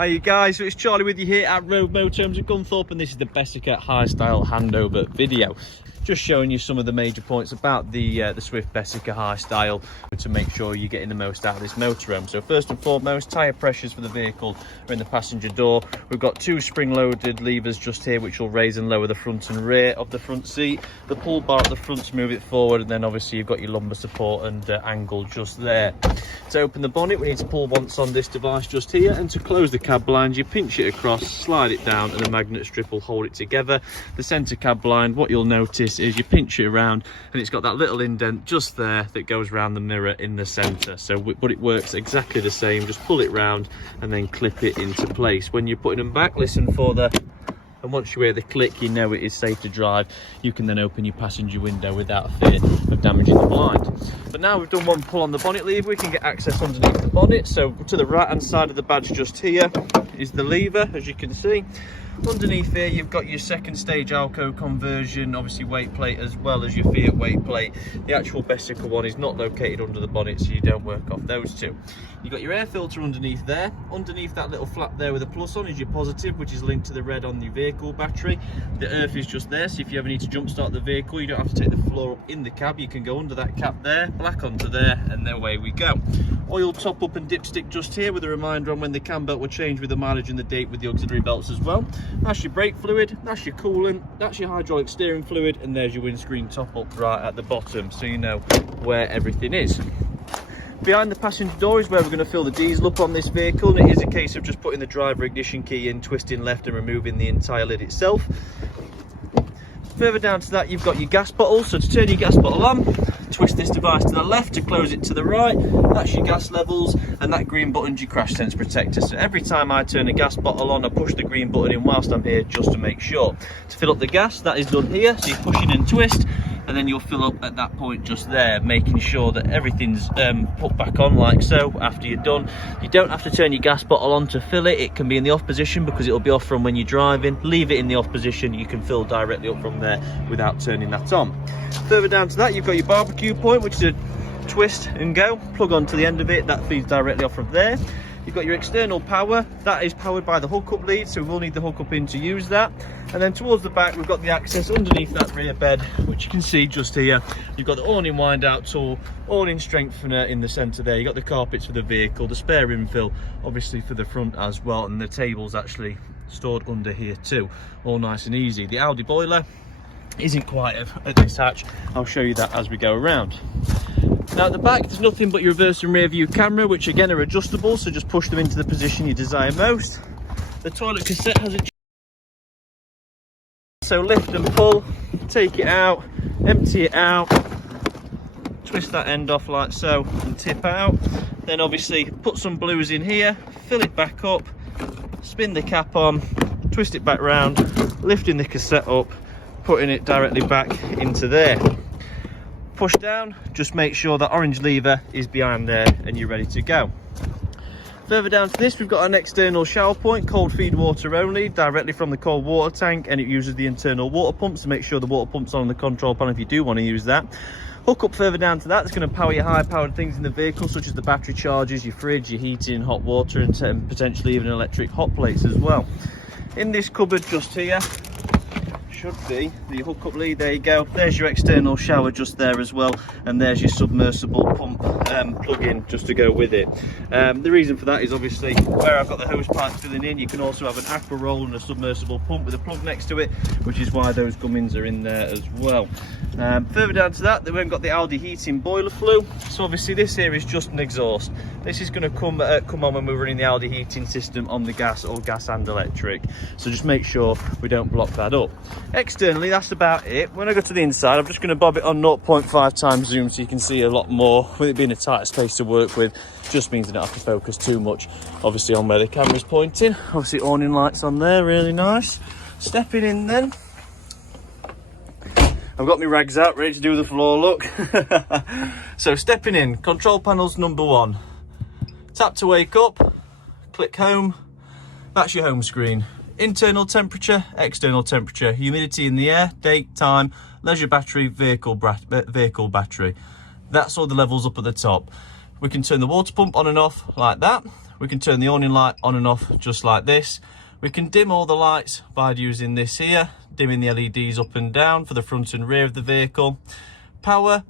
Hi guys, so it's Charlie with you here at Rove Motorhomes at Gunthorpe, and this is the Bessacarr Hi-style handover video. Just showing you some of the major points about the Swift Bessacarr Hi-style to make sure you're getting the most out of this motorhome. So first and foremost, tyre pressures for the vehicle are in the passenger door. We've got two spring-loaded levers just here which will raise and lower the front and rear of the front seat. The pull bar at the front to move it forward, and then obviously you've got your lumbar support and angle just there. To open the bonnet, we need to pull once on this device just here, and to close the cab blind, you pinch it across, slide it down, and a magnet strip will hold it together. The centre cab blind, what you'll notice is you pinch it around and it's got that little indent just there that goes around the mirror in the centre. But it works exactly the same. Just pull it round and then clip it into place. When you're putting them back, listen for the, and once you hear the click, you know it is safe to drive. You can then open your passenger window without fear of damaging the blind. But now we've done one pull on the bonnet lever, we can get access underneath the bonnet. So to the right hand side of the badge just here is the lever, as you can see. Underneath here you've got your second stage Alco conversion, obviously weight plate as well as your Fiat weight plate. The actual Bessacarr one is not located under the bonnet, so you don't work off those two. You've got your air filter underneath there. Underneath that little flap there with a plus on is your positive, which is linked to the red on the vehicle battery. The earth is just there, so if you ever need to jump start the vehicle, you don't have to take the floor up in the cab. You can go under that cap there, black onto there, and then away we go. Oil top up and dipstick just here with a reminder on when the cam belt will change with the mileage and the date with the auxiliary belts as well. That's your brake fluid, that's your coolant, that's your hydraulic steering fluid, and there's your windscreen top up right at the bottom, so you know where everything is. Behind the passenger door is where we're going to fill the diesel up on this vehicle, and it is a case of just putting the driver ignition key in, twisting left and removing the entire lid itself. Further down to that you've got your gas bottle, so to turn your gas bottle on, twist this device to the left, to close it to the right. That's your gas levels, and that green button's your crash sense protector. So every time I turn a gas bottle on, I push the green button in whilst I'm here just to make sure. To fill up the gas, that is done here, so you push in and twist, and then you'll fill up at that point just there, making sure that everything's put back on like so. After you're done, you don't have to turn your gas bottle on to fill it. It can be in the off position because it'll be off from when you're driving. Leave it in the off position, you can fill directly up from there without turning that on. Further down to that you've got your barbecue point, which is a twist and go, plug on to the end of it, that feeds directly off from there. You've got your external power, that is powered by the hookup lead, so we will need the hookup in to use that. And then towards the back we've got the access underneath that rear bed, which you can see just here. You've got the awning wind out tool, awning strengthener in the centre there. You've got the carpets for the vehicle, the spare infill obviously for the front as well, and the table's actually stored under here too, all nice and easy. The Audi boiler isn't quite at this hatch, I'll show you that as we go around. Now at the back there's nothing but your reverse and rear view camera, which again are adjustable, so just push them into the position you desire most. The toilet cassette has a so lift and pull, take it out, empty it out, twist that end off like so and tip out. Then obviously put some blues in here, fill it back up, spin the cap on, twist it back round, lifting the cassette up, putting it directly back into there. Push down, just make sure that orange lever is behind there and you're ready to go. Further down to this we've got an external shower point, cold feed water only, directly from the cold water tank, and it uses the internal water pump, so make sure the water pump's on the control panel if you do want to use that. Hook up further down to that, it's going to power your high powered things in the vehicle, such as the battery chargers, your fridge, your heating, hot water, and potentially even electric hot plates as well. In this cupboard just here should be the hookup lead, there you go, there's your external shower just there as well, and there's your submersible pump plug-in just to go with it. The reason for that is obviously where I've got the hose pipe filling in, you can also have an aqua roll and a submersible pump with a plug next to it, which is why those gummins are in there as well. Further down to that, we've got the Audi heating boiler flue, so obviously this here is just an exhaust. This is going to come on when we're running the Audi heating system on the gas, or gas and electric, so just make sure we don't block that up. Externally that's about it. When I go to the inside I'm just going to bob it on 0.5 times zoom so you can see a lot more. With it being a tighter space to work with, just means I don't have to focus too much obviously on where the camera's pointing. Obviously awning lights on there, really nice. Stepping in then, I've got my rags out ready to do the floor look. So stepping in, control panels number 1, tap to wake up, click home, that's your home screen. Internal temperature, external temperature, humidity in the air, date, time, leisure battery, vehicle battery. That's all the levels up at the top. We can turn the water pump on and off like that. We can turn the awning light on and off just like this. We can dim all the lights by using this here, dimming the LEDs up and down for the front and rear of the vehicle. Power,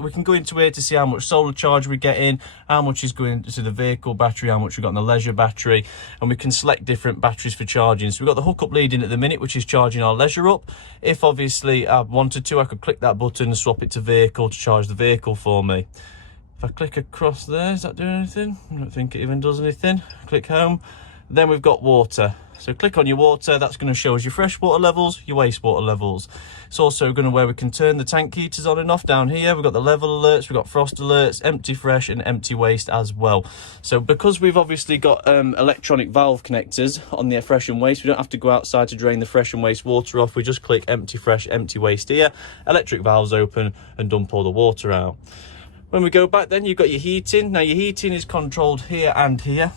we can go into here to see how much solar charge we get in, how much is going to the vehicle battery, how much we've got in the leisure battery, and we can select different batteries for charging. So we've got the hookup lead in at the minute, which is charging our leisure up. If obviously I wanted to, I could click that button and swap it to vehicle to charge the vehicle for me. If I click across there, is that doing anything? I don't think it even does anything. Click home. Then we've got water. So click on your water, that's going to show us your freshwater levels, your wastewater levels. It's also going to where we can turn the tank heaters on and off down here. We've got the level alerts, we've got frost alerts, empty fresh and empty waste as well. So because we've obviously got electronic valve connectors on the fresh and waste, we don't have to go outside to drain the fresh and waste water off. We just click empty fresh, empty waste here, electric valves open and dump all the water out. When we go back then, you've got your heating. Now your heating is controlled here and here.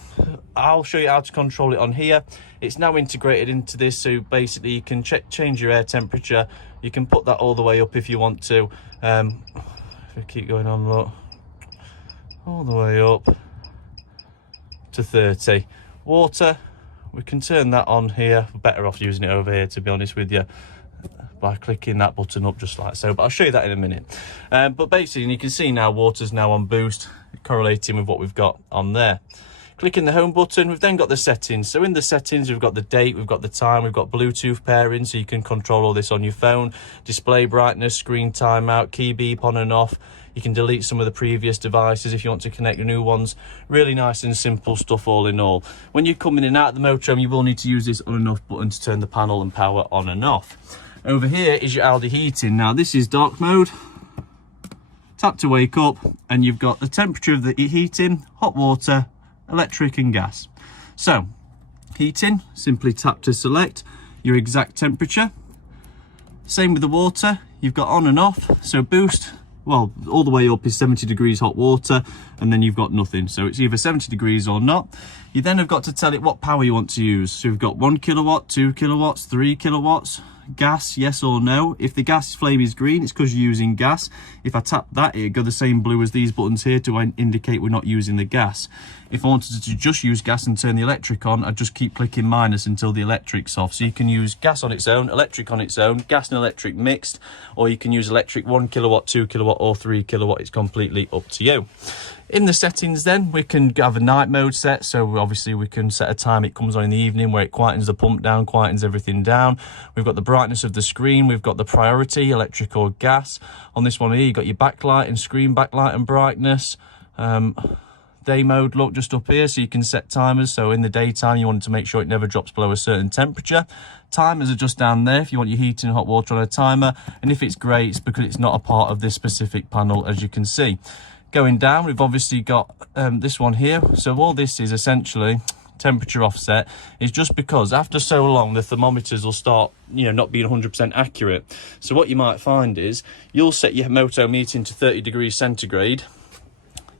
I'll show you how to control it on here. It's now integrated into this, so basically you can change your air temperature. You can put that all the way up if you want to. If we keep going on, look, all the way up to 30. Water, we can turn that on here. We're better off using it over here, to be honest with you, by clicking that button up just like so, but I'll show you that in a minute. But basically, you can see now water's now on boost, correlating with what we've got on there. Clicking the home button, we've then got the settings. So in the settings, we've got the date, we've got the time, we've got Bluetooth pairing, so you can control all this on your phone, display brightness, screen timeout, key beep on and off. You can delete some of the previous devices if you want to connect new ones. Really nice and simple stuff all in all. When you come in and out of the motorhome, you will need to use this on and off button to turn the panel and power on and off. Over here is your Aldi heating. Now this is dark mode. Tap to wake up, and you've got the temperature of the heating, hot water, electric and gas. So heating, simply tap to select your exact temperature. Same with the water, you've got on and off. So boost, well, all the way up is 70 degrees hot water, and then you've got nothing. So it's either 70 degrees or not. You then have got to tell it what power you want to use. So you've got 1 kilowatt, 2 kilowatts, 3 kilowatts. Gas, yes or no. If the gas flame is green, it's because you're using gas. If I tap that, it'll go the same blue as these buttons here to indicate we're not using the gas. If I wanted to just use gas and turn the electric on, I'd just keep clicking minus until the electric's off. So you can use gas on its own, electric on its own, gas and electric mixed, or you can use electric 1 kilowatt, 2 kilowatt or 3 kilowatt. It's completely up to you. In the settings then, we can have a night mode set, so obviously we can set a time it comes on in the evening where it quietens the pump down, quietens everything down. We've got the brightness of the screen, we've got the priority, electric or gas. On this one here, you've got your backlight and screen backlight and brightness. Day mode, look, just up here, so you can set timers. So in the daytime, you want to make sure it never drops below a certain temperature. Timers are just down there if you want your heating and hot water on a timer. And if it's grey, it's because it's not a part of this specific panel, as you can see. Going down, we've obviously got this one here. So all this is essentially temperature offset, is just because after so long the thermometers will start, you know, not being 100% accurate. So what you might find is you'll set your motorhome heating to 30 degrees centigrade.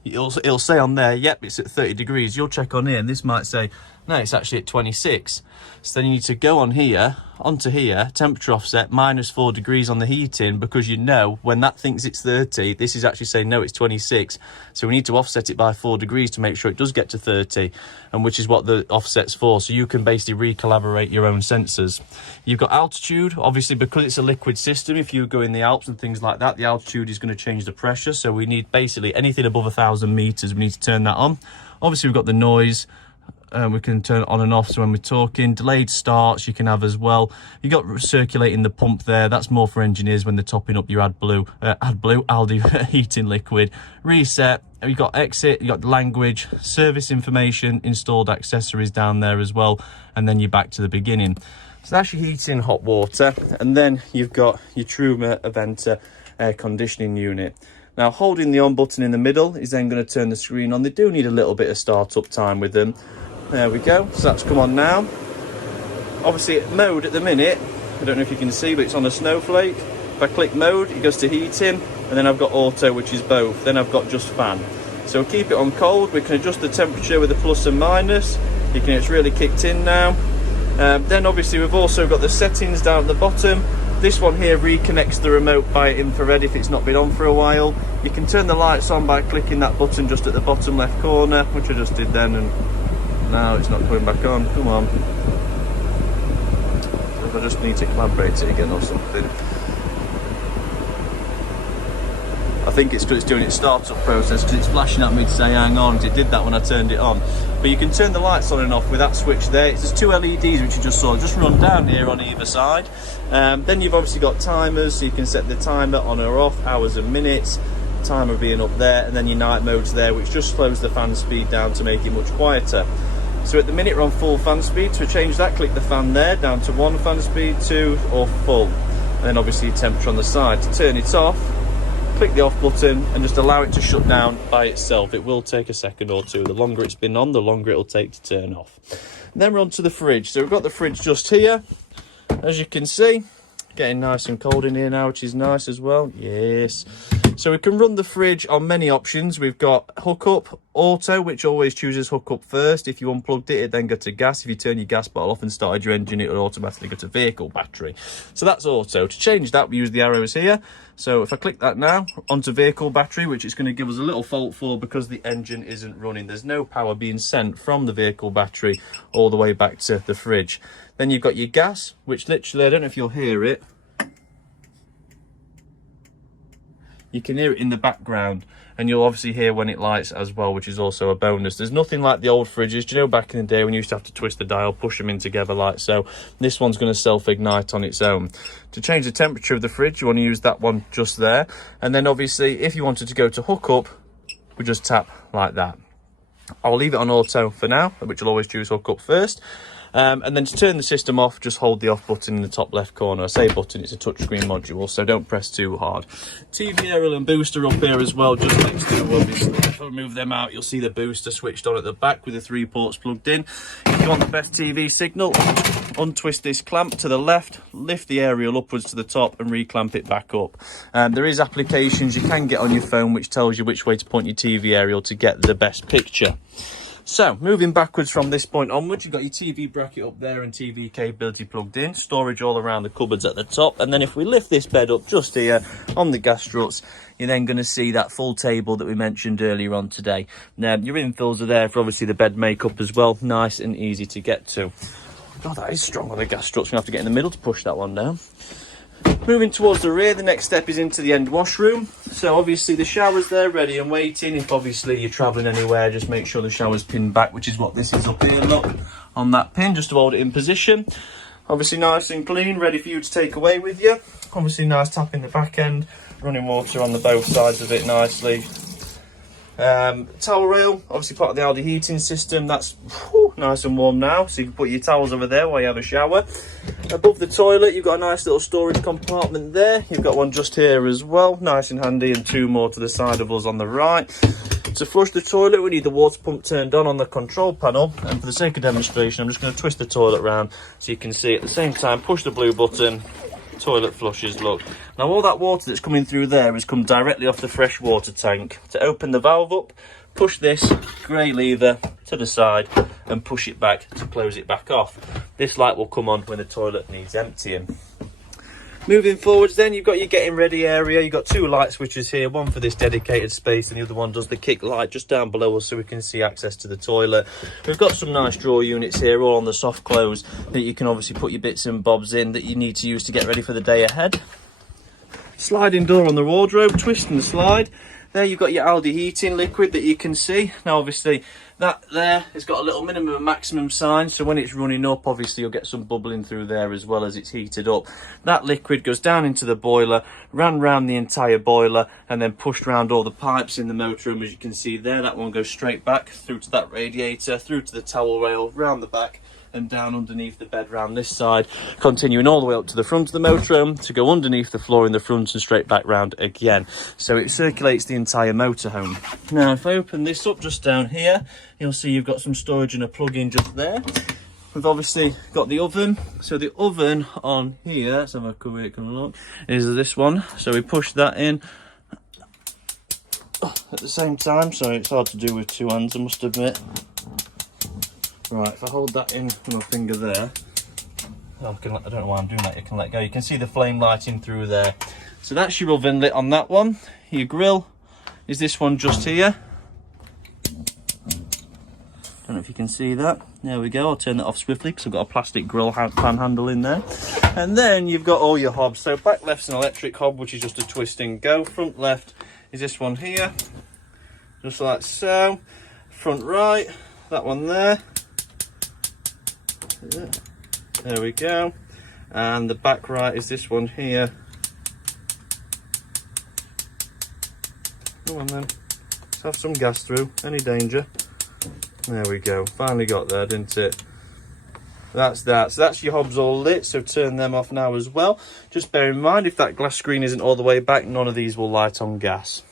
It'll say on there, yep, it's at 30 degrees. You'll check on here and this might say, no, it's actually at 26. So then you need to go on here, onto here, temperature offset, -4 degrees on the heating, because you know when that thinks it's 30, this is actually saying, no, it's 26. So we need to offset it by 4 degrees to make sure it does get to 30, and which is what the offset's for. So you can basically recalibrate your own sensors. You've got altitude, obviously because it's a liquid system, if you go in the Alps and things like that, the altitude is going to change the pressure. So we need basically anything above 1,000 meters, we need to turn that on. Obviously we've got the noise. We can turn it on and off, so when we're talking, delayed starts you can have as well. You got circulating the pump there, that's more for engineers when they're topping up your Aldi heating liquid. Reset, you've got exit, you've got language, service information, installed accessories down there as well, and then you're back to the beginning. So that's your heating, hot water, and then you've got your Truma Aventa air conditioning unit. Now holding the on button in the middle is then going to turn the screen on. They do need a little bit of startup time with them. There we go, so that's come on now. Obviously mode at the minute, I don't know if you can see, but it's on a snowflake. If I click mode, it goes to heating, and then I've got auto, which is both. Then I've got just fan. So we'll keep it on cold. We can adjust the temperature with the plus and minus. You can, it's really kicked in now. Then obviously we've also got the settings down at the bottom. This one here reconnects the remote by infrared if it's not been on for a while. You can turn the lights on by clicking that button just at the bottom left corner, which I just did then, and now, it's not coming back on. Come on. I just need to collaborate it again or something. I think it's because it's doing its startup process, because it's flashing at me to say hang on, because it did that when I turned it on. But you can turn the lights on and off with that switch there. There's two LEDs which you just saw, just run down here on either side. Then you've obviously got timers, so you can set the timer on or off, hours and minutes, timer being up there, and then your night mode's there, which just slows the fan speed down to make it much quieter. So at the minute we're on full fan speed. To change that, click the fan there, down to 1 fan speed, 2 or full. And then obviously your temperature on the side. To turn it off, click the off button and just allow it to shut down by itself. It will take a second or two. The longer it's been on, the longer it'll take to turn off. And then we're on to the fridge. So we've got the fridge just here, as you can see. Getting nice and cold in here now, which is nice as well. Yes. So we can run the fridge on many options. We've got hookup, auto, which always chooses hookup first. If you unplugged it, it then go to gas. If you turn your gas bottle off and started your engine, it will automatically go to vehicle battery. So that's auto. To change that, we use the arrows here. So if I click that now, onto vehicle battery, which it's going to give us a little fault for because the engine isn't running. There's no power being sent from the vehicle battery all the way back to the fridge. Then you've got your gas, which literally, I don't know if you'll hear it. You can hear it in the background, and you'll obviously hear when it lights as well, which is also a bonus. There's nothing like the old fridges. Do you know back in the day when you used to have to twist the dial, push them in together like so? This one's going to self-ignite on its own. To change the temperature of the fridge, you want to use that one just there. And then obviously, if you wanted to go to hookup, we just tap like that. I'll leave it on auto for now, which will always choose hookup first. And then to turn the system off, just hold the off button in the top left corner. I say button, it's a touchscreen module, so don't press too hard. TV aerial and booster up here as well, just next to obviously. If I remove them out, you'll see the booster switched on at the back with the 3 ports plugged in. If you want the best TV signal, untwist this clamp to the left, lift the aerial upwards to the top and reclamp it back up. There is applications you can get on your phone which tells you which way to point your TV aerial to get the best picture. So, moving backwards from this point onwards, you've got your TV bracket up there and TV capability plugged in, storage all around the cupboards at the top, and then if we lift this bed up just here on the gas struts, you're then going to see that full table that we mentioned earlier on today. Now, your infills are there for obviously the bed makeup as well, nice and easy to get to. God, that is strong on the gas struts. We're going to have to get in the middle to push that one down. Moving towards the rear, the next step is into the end washroom. So obviously the shower's there ready and waiting. If obviously you're travelling anywhere, just make sure the shower's pinned back, which is what this is up here, look, on that pin, just to hold it in position. Obviously nice and clean, ready for you to take away with you. Obviously nice tap in the back end, running water on the both sides of it nicely. Towel rail, obviously part of the Aldi heating system. That's nice and warm now, so you can put your towels over there while you have a shower. Above the toilet, you've got a nice little storage compartment there. You've got one just here as well, nice and handy, and 2 more to the side of us on the right. To flush the toilet, we need the water pump turned on the control panel, and for the sake of demonstration, I'm just going to twist the toilet round so you can see at the same time, push the blue button, toilet flushes, look. Now all that water that's coming through there has come directly off the fresh water tank. To open the valve up, push this grey lever to the side and push it back to close it back off. This light will come on when the toilet needs emptying. Moving forwards then, you've got your getting ready area. You've got 2 light switches here, one for this dedicated space and the other one does the kick light just down below us so we can see access to the toilet. We've got some nice drawer units here, all on the soft close, that you can obviously put your bits and bobs in that you need to use to get ready for the day ahead. Sliding door on the wardrobe, twist and slide. There you've got your Aldi heating liquid that you can see. Now obviously that there has got a little minimum and maximum sign, so when it's running up obviously you'll get some bubbling through there as well as it's heated up. That liquid goes down into the boiler, ran round the entire boiler and then pushed round all the pipes in the motorhome, as you can see there. That one goes straight back through to that radiator, through to the towel rail, round the back and down underneath the bed round this side, continuing all the way up to the front of the motorhome to go underneath the floor in the front and straight back round again. So it circulates the entire motorhome. Now if I open this up just down here, you'll see you've got some storage and a plug-in just there. We've obviously got the oven. So the oven on here, let's have a quick look, is this one. So we push that in at the same time. Sorry, it's hard to do with 2 hands, I must admit. Right, if I hold that in with my finger there, I don't know why I'm doing that, you can let go. You can see the flame lighting through there. So that's your oven lit on that one. Your grill is this one just here. Don't know if you can see that. There we go. I'll turn that off swiftly because I've got a plastic grill pan handle in there. And then you've got all your hobs. So back left's an electric hob, which is just a twist and go. Front left is this one here, just like so. Front right, that one there. There we go. And the back right is this one here. Come on then. Let's have some gas through. Any danger? There we go. Finally got there, didn't it? That's that. So that's your hobs all lit, so turn them off now as well. Just bear in mind, if that glass screen isn't all the way back, none of these will light on gas.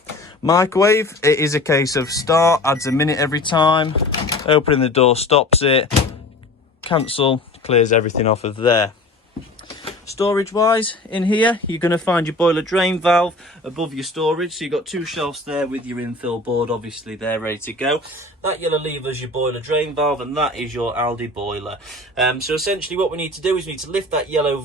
Microwave, it is a case of start, adds a minute every time. Opening the door stops it. Cancel, clears everything off of there. Storage wise, in here you're going to find your boiler drain valve above your storage, so you've got two shelves there with your infill board obviously there ready to go. That yellow lever is your boiler drain valve, and that is your Aldi boiler. So essentially what we need to do is we need to lift that yellow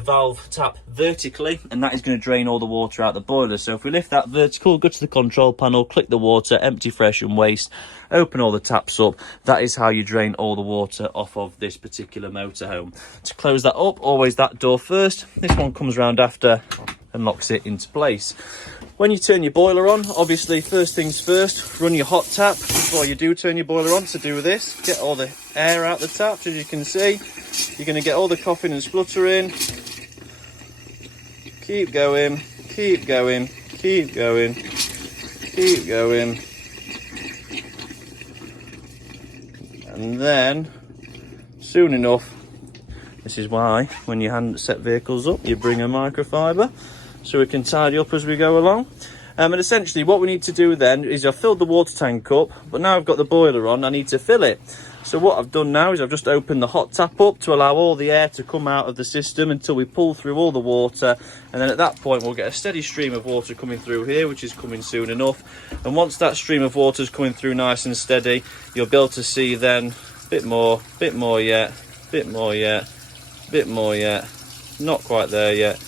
valve tap vertically, and that is going to drain all the water out the boiler. So if we lift that vertical, go to the control panel, click the water, empty, fresh and waste, open all the taps up. That is how you drain all the water off of this particular motorhome. To close that up, always that door first. This one comes round after and locks it into place. When you turn your boiler on, obviously first things first, run your hot tap before you do turn your boiler on. To do this, get all the air out the taps. As you can see, you're going to get all the coughing and spluttering. Keep going, keep going, keep going, keep going. And then, soon enough, this is why when you hand set vehicles up, you bring a microfiber so we can tidy up as we go along. And essentially what we need to do then is I've filled the water tank up, but now I've got the boiler on, I need to fill it. So what I've done now is I've just opened the hot tap up to allow all the air to come out of the system until we pull through all the water, and then at that point we'll get a steady stream of water coming through here, which is coming soon enough. And once that stream of water is coming through nice and steady, you'll be able to see then a bit more yet, bit more yet, bit more yet, not quite there yet.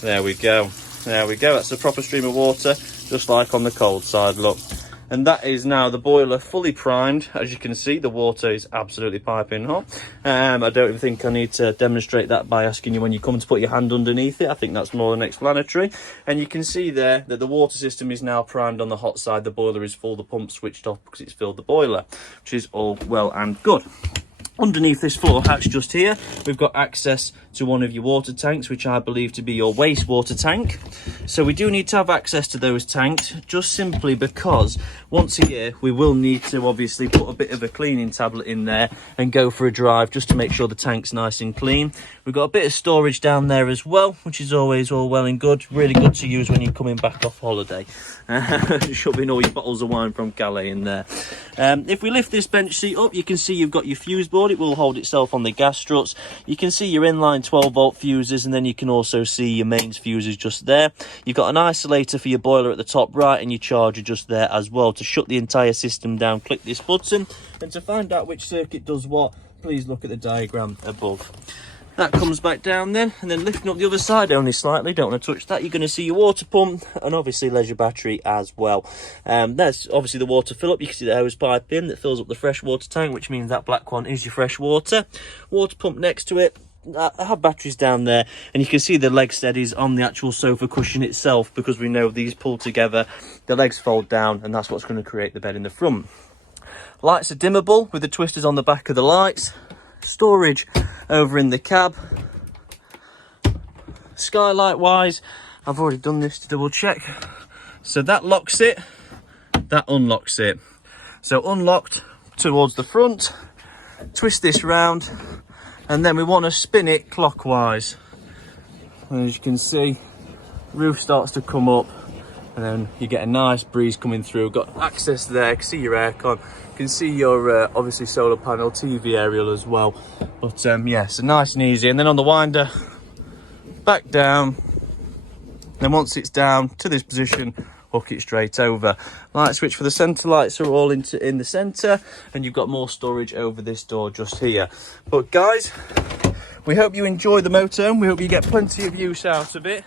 There we go, there we go. That's a proper stream of water, just like on the cold side, look. And that is now the boiler fully primed. As you can see, the water is absolutely piping hot. I don't even think I need to demonstrate that by asking you when you come to put your hand underneath it. I think that's more than explanatory. And you can see there that the water system is now primed on the hot side. The boiler is full, the pump switched off because it's filled the boiler, which is all well and good. Underneath this floor hatch just here, we've got access to one of your water tanks, which I believe to be your wastewater tank. So we do need to have access to those tanks, just simply because once a year we will need to obviously put a bit of a cleaning tablet in there and go for a drive just to make sure the tank's nice and clean. We've got a bit of storage down there as well, which is always all well and good. Really good to use when you're coming back off holiday. Shoving all your bottles of wine from Calais in there. If we lift this bench seat up, you can see you've got your fuse board. It will hold itself on the gas struts. You can see your inline 12-volt fuses, and then you can also see your mains fuses just there. You've got an isolator for your boiler at the top right, and your charger just there as well. To shut the entire system down, click this button, and to find out which circuit does what, please look at the diagram above. That comes back down then, and then lifting up the other side only slightly, don't want to touch that, you're going to see your water pump and obviously leisure battery as well. There's obviously the water fill up. You can see the hose pipe in that fills up the fresh water tank, which means that black one is your fresh water. Water pump next to it. I have batteries down there, and you can see the leg steadies on the actual sofa cushion itself, because we know these pull together, the legs fold down, and that's what's going to create the bed in the front. Lights are dimmable with the twisters on the back of the lights. Storage over in the cab. Skylight wise, I've already done this to double check. So that locks it, that unlocks it. So unlocked towards the front, twist this round, and then we want to spin it clockwise. And as you can see, roof starts to come up, and then you get a nice breeze coming through. Got access there, you can see your aircon, you can see your obviously solar panel, TV aerial as well. But yeah, so nice and easy. And then on the winder, back down. Then once it's down to this position, hook it straight over. Light switch for the centre lights are all in the centre, and you've got more storage over this door just here. But guys, we hope you enjoy the motorhome. We hope you get plenty of use out of it.